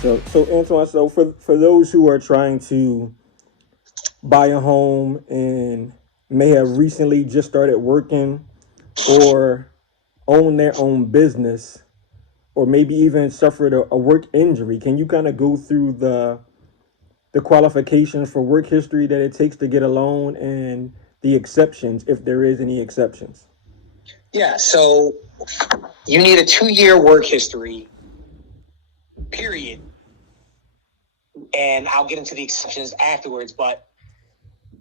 So Antoine, so for those who are trying to buy a home and may have recently just started working or own their own business or maybe even suffered a work injury, can you kind of go through the qualifications for work history that it takes to get a loan and the exceptions, if there is any exceptions? Yeah, so you need a 2-year work history, period. And I'll get into the exceptions afterwards, but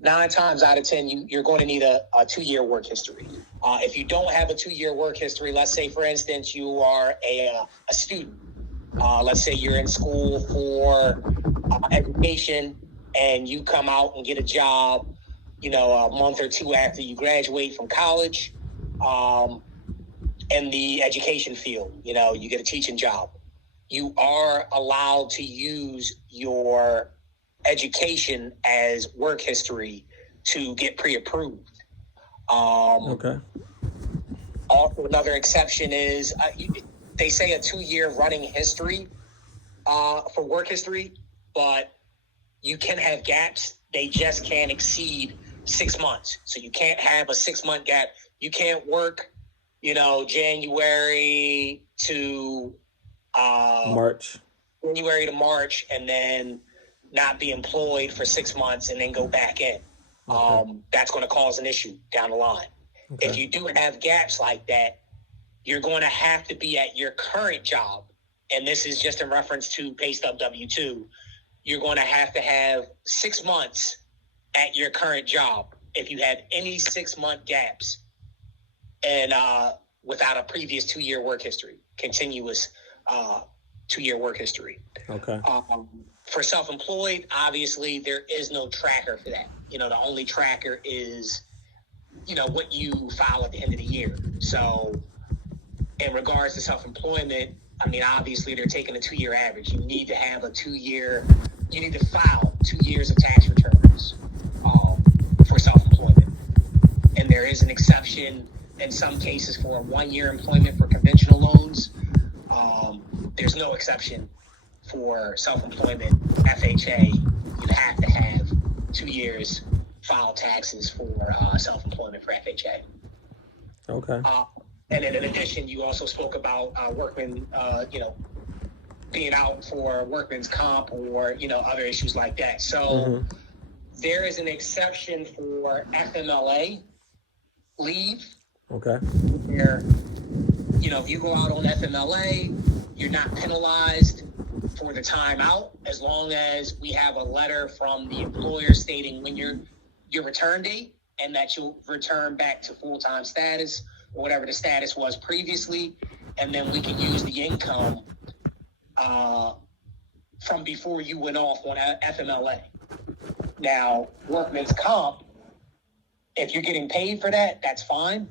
9 times out of 10, you're going to need a 2-year work history. If you don't have a 2-year work history, let's say, for instance, you are a student. Let's say you're in school for education and you come out and get a job, a month or two after you graduate from college in the education field. You get a teaching job. You are allowed to use your education as work history to get pre-approved. Okay. Also, another exception is they say a 2-year running history for work history, but you can have gaps. They just can't exceed 6 months. So you can't have a 6-month gap. You can't work, January to March, and then not be employed for 6 months and then go back in. Okay. That's going to cause an issue down the line. Okay. If you do have gaps like that, you're going to have to be at your current job. And this is just in reference to pay stub W-2. You're going to have 6 months at your current job if you have any 6-month gaps and without a previous 2-year work history, continuous 2-year work history. Okay. For self-employed, obviously, there is no tracker for that. The only tracker is, what you file at the end of the year. So in regards to self-employment, obviously, they're taking a 2-year average. You need to have you need to file 2 years of tax returns for self-employment. And there is an exception in some cases for 1-year employment for conventional loans. There's no exception for self-employment FHA. You have to have 2 years file taxes for self-employment for FHA. Okay. And then in addition, you also spoke about workmen, being out for workman's comp or, other issues like that. So there is an exception for FMLA leave. Okay. Where, if you go out on FMLA, you're not penalized for the time out as long as we have a letter from the employer stating when your return date and that you'll return back to full-time status or whatever the status was previously, and then we can use the income from before you went off on FMLA. Now, workman's comp, if you're getting paid for that, that's fine.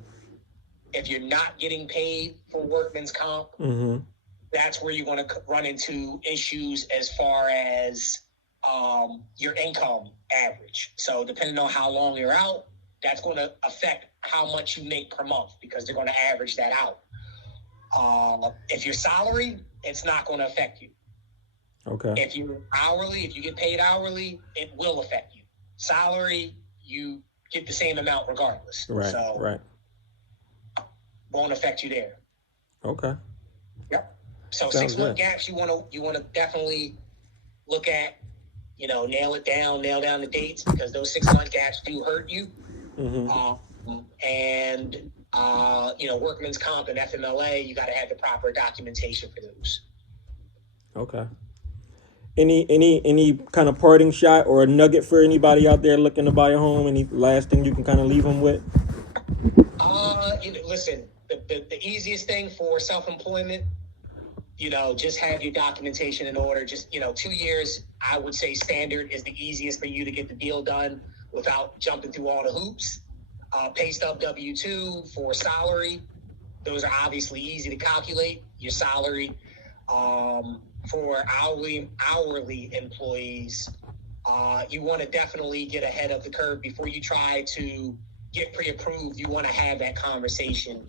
If you're not getting paid for workman's comp, that's where you're going to run into issues as far as your income average. So depending on how long you're out, that's going to affect how much you make per month because they're going to average that out. If you're salary, it's not going to affect you. Okay. If you're hourly, if you get paid hourly, it will affect you. Salary, you get the same amount regardless. Right. So right. Won't affect you there. Okay. Yep. So Sounds 6-month good. gaps you want to definitely look at, nail down the dates because those 6-month gaps do hurt you. And workman's comp and FMLA, you got to have the proper documentation for those. Okay. Any kind of parting shot or a nugget for anybody out there looking to buy a home? Any last thing you can kind of leave them with? Listen, the easiest thing for self-employment, just have your documentation in order. Just, 2 years, I would say standard is the easiest for you to get the deal done without jumping through all the hoops. Pay stub W-2 for salary. Those are obviously easy to calculate. Your salary for hourly employees, you want to definitely get ahead of the curve before you try to get pre-approved. You want to have that conversation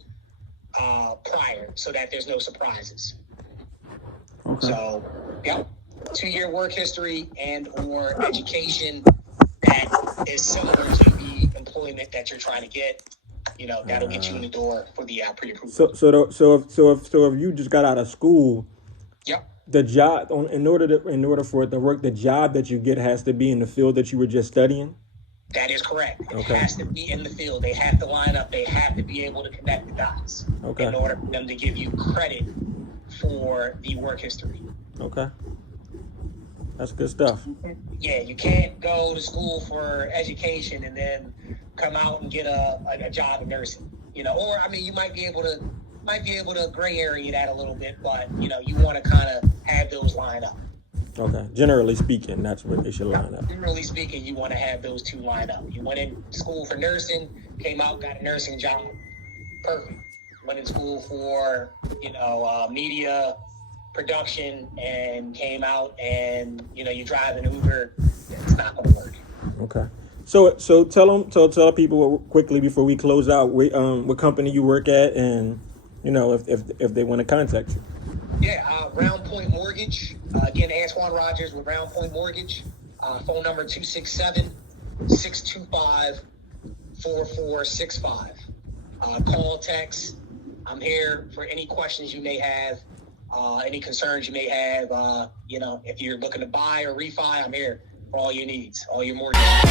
prior so that there's no surprises. Okay. So, yep. 2-year work history and or education that is similar to the employment that you're trying to get. That'll get you in the door for the pre-approval. So if you just got out of school, Yep. the job in order for it to work, the job that you get has to be in the field that you were just studying. That is correct. Okay. It has to be in the field. They have to line up. They have to be able to connect the dots Okay. in order for them to give you credit for the work history. Okay. That's good stuff. Yeah, you can't go to school for education and then come out and get a job in nursing. Or I mean, you might be able to gray area that a little bit, but you want to kind of have those line up. Okay. Generally speaking, that's what they should line up. Generally speaking, you want to have those two line up. You went in school for nursing, came out, got a nursing job. Perfect. Went in school for, media production and came out and, you drive an Uber. It's not going to work. Okay. So tell people quickly before we close out what company you work at and, if they want to contact you. Yeah, Round Point Mortgage. Again, Antoine Rogers with Round Point Mortgage. Phone number 267-625-4465. Call, text. I'm here for any questions you may have, any concerns you may have. If you're looking to buy or refi, I'm here for all your needs, all your mortgage needs.